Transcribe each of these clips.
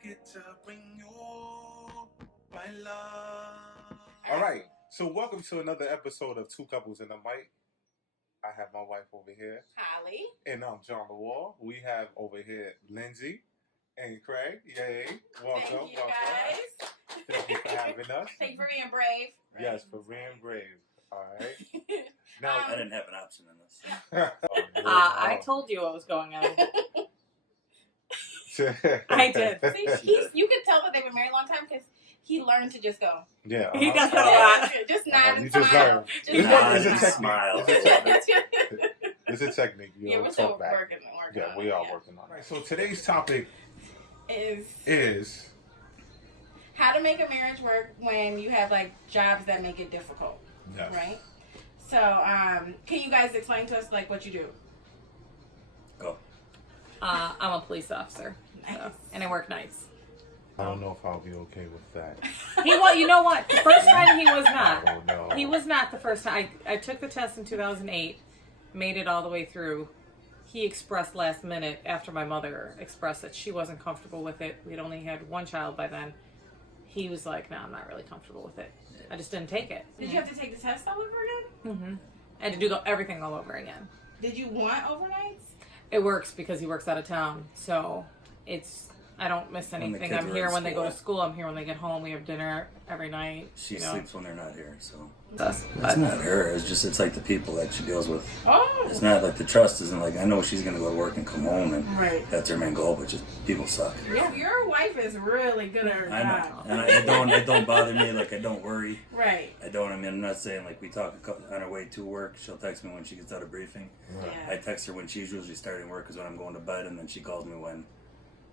get to bring you my love. All right, so welcome to another episode of Two Couples in the Mic. I have my wife over here, Holly, and I'm John the Wall. We have over here Lindsey and Craig. Yay! Welcome, thank you guys. Thank you for having us. Thank you for being brave. Yes, for being brave. All right. Now I didn't have an option in this. I told you what was going on. I did. See, you can tell that they've been married a long time because he learned to just go. Yeah, He does that a lot. Just nod and You just smile. learned. It's a technique. smile. It's a technique. You Yeah, know, we're still talk back. working Yeah, on we it, are working on it. So today's topic is how to make a marriage work when you have like jobs that make it difficult. Yes. Right? So, can you guys explain to us like what you do? Go. I'm a police officer, Nice. so, and I work nights. I don't know if I'll be okay with that. You know what? The first time he was I not. don't know. He was not the first time. I took the test in 2008, made it all the way through. He expressed last minute, after my mother expressed that she wasn't comfortable with it. We'd only had one child by then. He was like, no, I'm not really comfortable with it. I just didn't take it. Did you have to take the test all over again? Mm-hmm. I had to do everything all over again. Did you want overnights? It works because he works out of town, so I don't miss When the anything. kids I'm are here in when they go to school. school. I'm here when they get home. We have dinner every night. She you know. sleeps when they're not here, so. Us. It's not her. It's like the people that she deals with. Oh. It's not like the trust isn't like, I know she's going to go to work and come home and Right. that's her main goal, but just people suck. Your wife is really good at her I job. know. And it don't bother me. Like, I don't worry. Right. I'm not saying like we talk on our way to work. She'll text me when she gets out of briefing. I Yeah. text her when she's usually starting work because when I'm going to bed, and then she calls me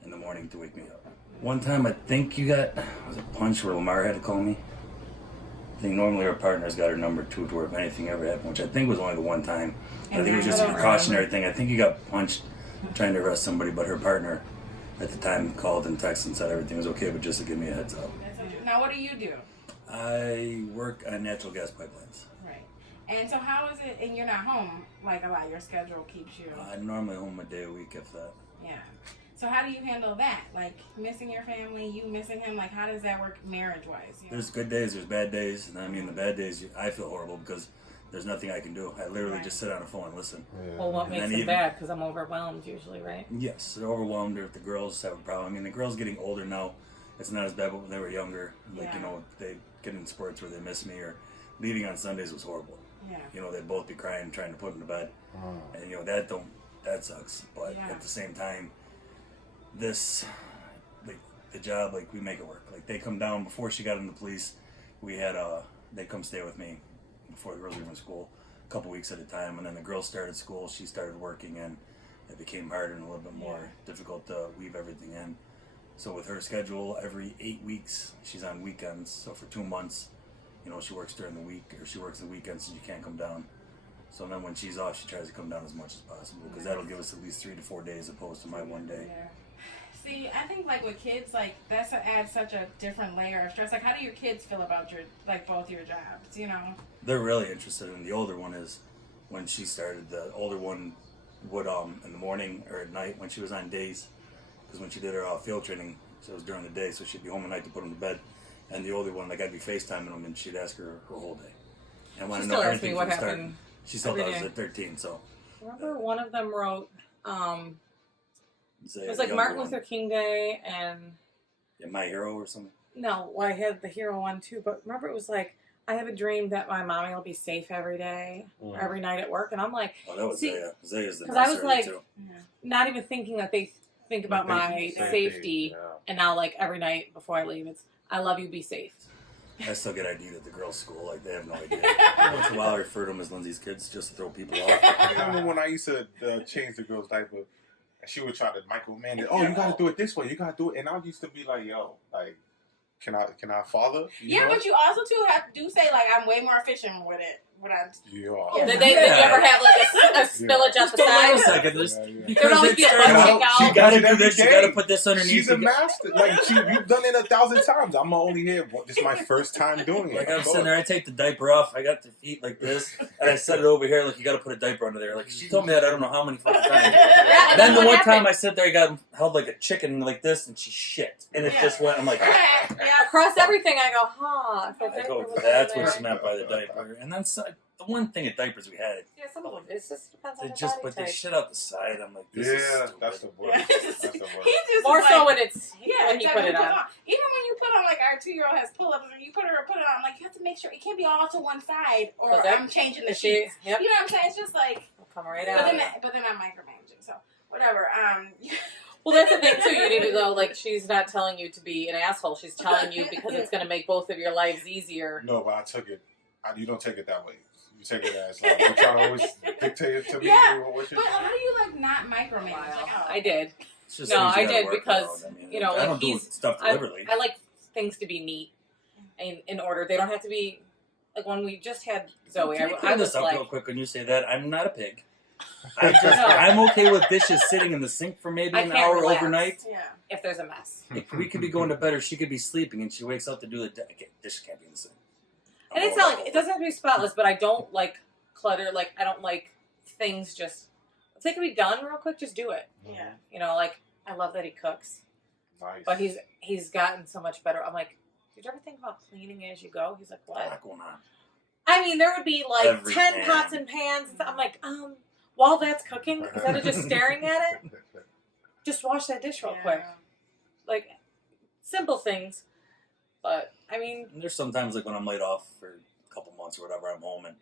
in the morning to wake me up. One time I think you got was a punch where Lamar had to call me. I think normally her partner's got her number too, to where if anything ever happened, which I think was only the one time. I think it was just a precautionary thing. I think he got punched trying to arrest somebody, but her partner at the time called and texted and said everything was okay, but just to give me a heads up. Now, what do you do? I work on natural gas pipelines. Right. And so, how is it? And you're not home like a lot. Your schedule keeps you. I'm normally home a day a week, if that. Yeah. So how do you handle that? Like missing your family, you missing him. Like how does that work marriage-wise? You know? There's good days, there's bad days, and I mean the bad days, I feel horrible because there's nothing I can do. I literally just sit on a phone and listen. Yeah. Well, what And makes then it bad? Because I'm overwhelmed usually, right? Yes, they're overwhelmed, or if the girls have a problem. I mean, the girls getting older now, it's not as bad, but when they were younger, like, Yeah. they get in sports where they miss me, or leaving on Sundays was horrible. Yeah. They'd both be crying, trying to put them to bed. Oh. And, that sucks. But Yeah. at the same time, the job, like, we make it work. Like, they come down, before she got in the police, we had, they come stay with me before the girls were in school, a couple weeks at a time. And then the girls started school, she started working, and it became harder and a little bit more difficult to weave everything in. So with her schedule, every 8 weeks, she's on weekends. So for 2 months, she works during the week, or she works the weekends, so you can't come down. So then when she's off, she tries to come down as much as possible, because that'll give us at least 3 to 4 days opposed to my one day. Yeah. See, I think like with kids, like adds such a different layer of stress. Like, how do your kids feel about both your jobs? They're really interested in the older one. Is when she started, the older one would in the morning or at night when she was on days, because when she did her field training, so it was during the day, so she'd be home at night to put them to bed. And the older one, like, I'd be FaceTiming them, and she'd ask her whole day. And I want to know everything from the start. She still does at 13, so. Remember one of them wrote, Zaya, it was like the Martin younger Luther King Day, and My Hero or something. no, I had the hero one too, but remember it was like, I have a dream that my mommy will be safe every day, or every night at work, and I'm like, Oh, that was Zaya. Zaya's the because I was best like, too. not even thinking that they think about my safety, and now like every night before I leave, it's, I love you, be safe. I still get ID'd at the girls' school, like, they have no idea. Once in a while I refer to them as Lindsey's kids just to throw people off. I remember when I used to change the girl's diaper, and she would try to micromanage. Oh, you gotta do it this way. You gotta do it. And I used to be like, yo, like, can I father? But you also too do say like I'm way more efficient with it When I'm Yeah. Did you ever have like a spillage on the Hold on a side? second. There'd always be a butt check out. You gotta do every this. You day. gotta put this underneath. She's a master. Like you've done it 1,000 times. I'm only here. This is my first time doing it. Like I'm sitting there, I take the diaper off. I got the feet like this, and I set it over here. Like you got to put a diaper under there. Like she told me that I don't know how many fucking times. Yeah, Then the what one happened? time I sit there, I got held like a chicken like this, and she shit, and it just went. I'm like, Yeah, across everything, I go, huh? I go, that's what she meant by the diaper. And then the one thing at diapers we had, Yeah, some of them. It just depends on they the just body put the type. shit out the side. I'm like, this is Yeah, stupid. that's the word. Yeah. That's the word. He's just More like, so when it's yeah, when he exactly, put it on. Even when you put on like our 2-year-old has pull-ups and you put it on, like you have to make sure it can't be all to one side or 'Cause I'm changing the she- sheets. yep. You know what I'm saying? It's just like, It'll come right but out. then I'm micromanaging. So whatever. Well, that's the thing too. You need to go. Like she's not telling you to be an asshole. She's telling you because it's going to make both of your lives easier. No, but I took it. You don't take it that way. You take it as like you're trying to always dictate it to me. Yeah, or what you But how do you like not micromanage? Like, oh. I did. It's just No, things you I gotta did work because, around. I mean, you know, I like, don't do he's- stuff deliberately. I like things to be neat and in order. They don't have to be like when we just had Zoe. Can I I clean was this up like, real quick when you say that? I'm not a pig. I'm okay with dishes sitting in the sink for maybe I an can't hour relax. overnight. Yeah. if there's a mess, If we could be going to bed or she could be sleeping and she wakes up to do the dishes can't be in the sink. and it's not like it doesn't have to be spotless, but I don't like clutter. Like I don't like things just. If they can be done real quick, just do it. Yeah. You know, like I love that he cooks. Nice. But he's gotten so much better. I'm like, did you ever think about cleaning as you go? He's like, What's what? not going on? I mean, there would be like Every 10 pan. pots and pans. I'm like, while that's cooking, instead of just staring at it, just wash that dish real quick. Like, simple things. But, I mean, And there's sometimes like when I'm laid off for a couple months or whatever, I'm home and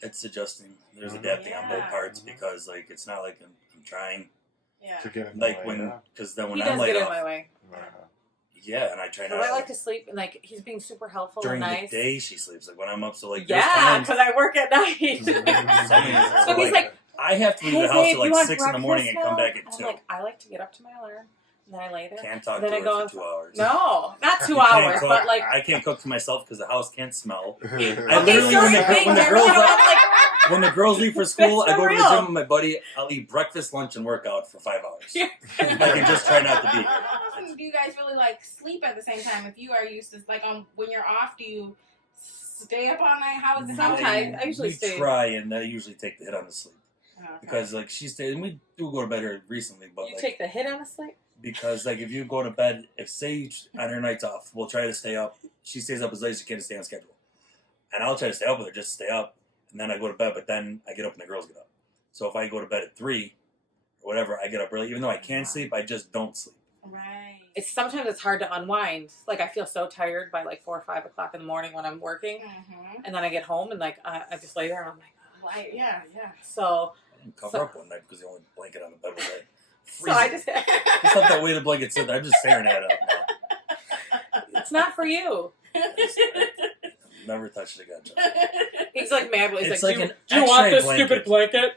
it's adjusting. There's adapting on both Yeah. parts because like it's not like I'm trying. Yeah. To get in the Like way, when, yeah. because then when he I'm does laid get in off, my way. yeah, and I try not Because I like to sleep, and like, he's being super helpful during and nice. the day she sleeps. Like when I'm up, so like there's Yeah, times because I work at night. So So he's like, I have to leave hey, the house babe, at you like want 6 in the morning and breakfast come now? back at I'm 2. like, I like to get up to my alarm, and then I lay there. Can't talk then to I her go, for 2 hours. No, not 2 You can't hours, cook. but like, I can't cook for myself because the house can't smell. I okay, literally, certain when things the are, girls you know, left- I'm like, When the girls leave for school, That's I go to the real. gym with my buddy. I'll eat breakfast, lunch, and work out for 5 hours. I can just try not to be here. How often do you guys really like sleep at the same time? If you are used to like when you're off, do you stay up all night? How is it? Sometimes. I usually we stay- try, and I usually take the hit on the sleep Okay. because like she stays, and we do go to bed here recently, but you like take the hit on a sleep? because like if you go to bed, if say on her nights off, we'll try to stay up. She stays up as late as she can to stay on schedule, and I'll try to stay up with her just to stay up, and then I go to bed. But then I get up and the girls get up. So if I go to bed at 3 or whatever, I get up early. Even though I can sleep, I just don't sleep. Right. Sometimes it's hard to unwind. Like I feel so tired by like 4 or 5 o'clock in the morning when I'm working, Mm-hmm. and then I get home and like I just lay there and I'm like, Right. Yeah. Yeah. so I didn't cover up one night because the only blanket on the bed was like so I freezing. just Just let that weighted blanket sit there. I'm just staring at it now. it's not for you. Never touched it again. Justin. He's like mad. He's It's like, like do you an want X-ray this stupid blanket?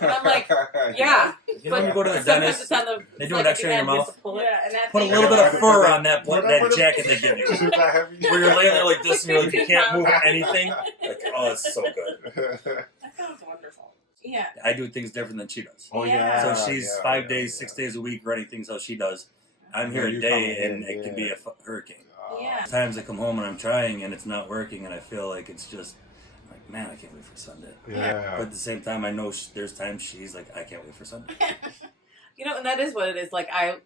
And I'm like, yeah. You know when you go to the Sometimes dentist, it's on the, they it's do an like X-ray in your you have mouth. to pull it. Yeah, and that Put a thing- little bit of fur on that Remember the- jacket they give you. Is that heavy? Where you're laying there like this and you're like, you can't move 15 anything. Like, oh, it's so good. That sounds wonderful. Yeah. I do things different than she does. Oh Yeah. yeah. So she's yeah, 5 yeah, days, yeah. 6 days a week running things how she does. I'm here Yeah, a you come day in, and it can be a hurricane. Yeah. Times I come home and I'm trying and it's not working and I feel like it's just like, man, I can't wait for Sunday. Yeah. But at the same time, I know there's times she's like, I can't wait for Sunday. You know, and that is what it is. Like I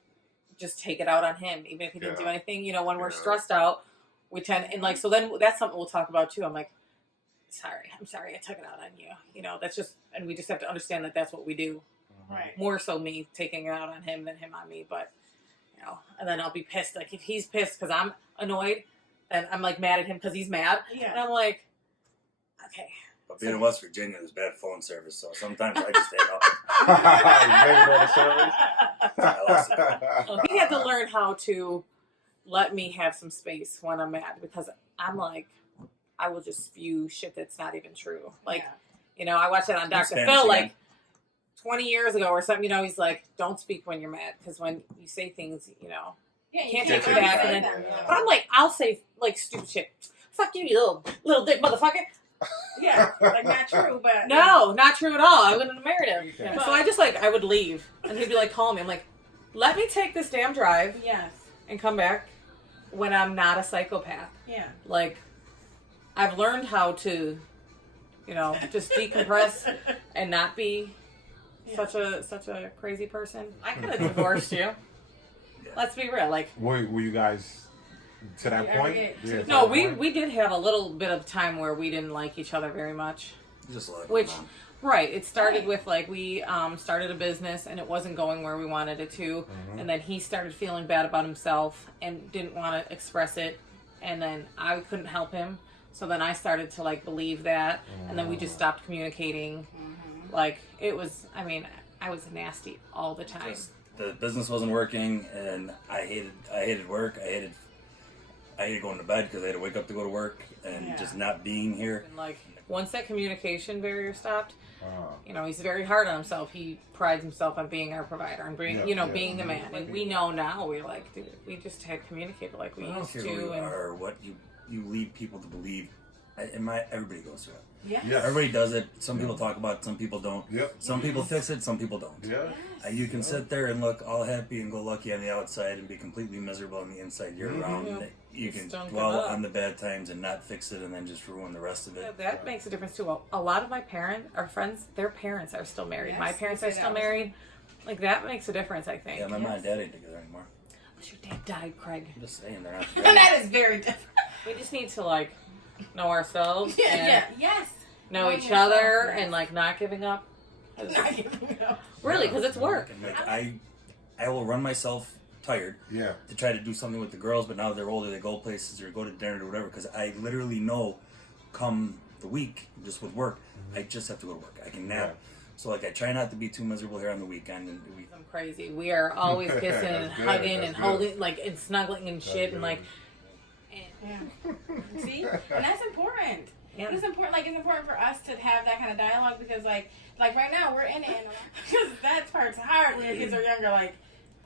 just take it out on him, even if he didn't do Yeah. anything. You know, when we're Yeah. stressed out, we tend and like so. Then that's something we'll talk about too. I'm like, I'm sorry, I took it out on you. You know, that's just, and we just have to understand that that's what we do. Right. More so me taking it out on him than him on me. But you know, and then I'll be pissed. Like if he's pissed because I'm annoyed, then I'm like mad at him because he's mad, and Yeah. I'm like, okay. But being in West Virginia, there's bad phone service, so sometimes I just stay up. I lost it. He had to learn how to let me have some space when I'm mad because I'm like, I will just spew shit that's not even true. Like, Yeah. you know, I watched that on Dr. Spanish Phil again. like 20 years ago or something. You know, he's like, don't speak when you're mad because when you say things, you know. Yeah, you Can't can't take it really back, say and that. then- But I'm like, I'll say like stupid shit. Fuck you, you little dick motherfucker. Yeah, like not true, but No, not true at all. I wouldn't have married him. Yeah. So I just I would leave, and he'd be like, call me. I'm like, let me take this damn drive Yes. and come back when I'm not a psychopath. Yeah. Like, I've learned how to, just decompress and not be such a crazy person. I could have divorced you. Let's be real. Like, were you guys to that Yeah, point? yeah. Yeah, to no, that point? we did have a little bit of time where we didn't like each other very much. Just like Which, Mom. right, it started with we started a business and it wasn't going where we wanted it to, and then he started feeling bad about himself and didn't want to express it, and then I couldn't help him, so then I started to believe that, and then we just stopped communicating. Like, it was, I was nasty all the time. Just, the business wasn't working, and I hated work. I hated going to bed because I had to wake up to go to work, and just not being here. And once that communication barrier stopped, he's very hard on himself. He prides himself on being our provider and being the man. And we know now, we're like, dude, we just had communicated like we I don't used care to. who you And are or what you lead people to believe. Everybody goes through it. Yes. Yeah. Everybody does it. Some people talk about it, some people don't. Yep. Some people fix it, some people don't. Yeah. You can sit there and look all happy and go lucky on the outside and be completely miserable on the inside year round. Mhm. You Just can don't dwell give up. on the bad times and not fix it and then just ruin the rest of it. that makes a difference too. A lot of our friends, their parents are still married. Yes, My parents they are say still that. married. Like, that makes a difference, I think. Yeah, my mom and dad ain't together anymore. Unless your dad died, Craig. I'm just saying they're not And together. that is very different. We just need to know ourselves and Yes. know Knowing each yourself, other yes. and not giving up. Not giving up. Really, because it's work. And, I will run myself tired Yeah. to try to do something with the girls, but now they're older, they go places or go to dinner or whatever, because I literally know come the week, just with work, I just have to go to work. I can nap. Yeah. So I try not to be too miserable here on the weekend. And I'm crazy. We are always kissing and That's good, hugging that's and good. holding, and snuggling and shit, and good. Yeah. See? And that's important. Yeah. It's important. It's important for us to have that kind of dialogue because, like right now we're in it, because that part's hard when your kids are younger.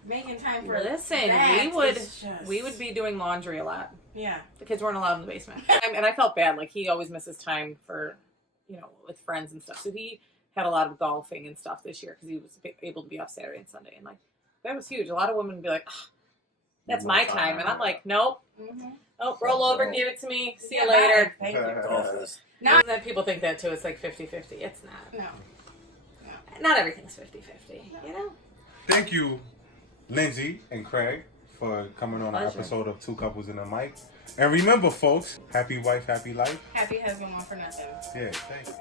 Making time for Listen, that is we would be doing laundry a lot. Yeah. The kids weren't allowed in the basement, and I felt bad. He always misses time for, with friends and stuff. So he had a lot of golfing and stuff this year because he was able to be off Saturday and Sunday, and that was huge. A lot of women would be like, "Ah, "That's my time," and I'm like, "Nope, Mm-hmm. oh, roll over, give it to me, see you Yeah, later." Thank you. golf is Now, Then people think that too. It's 50-50. It's not. no. Not everything's 50-50. Thank you, Lindsey and Craig, for coming on an Pleasure. episode of Two Couples in a Mic. And remember, folks, happy wife, happy life. Happy husband, one for nothing. Yeah, thank you.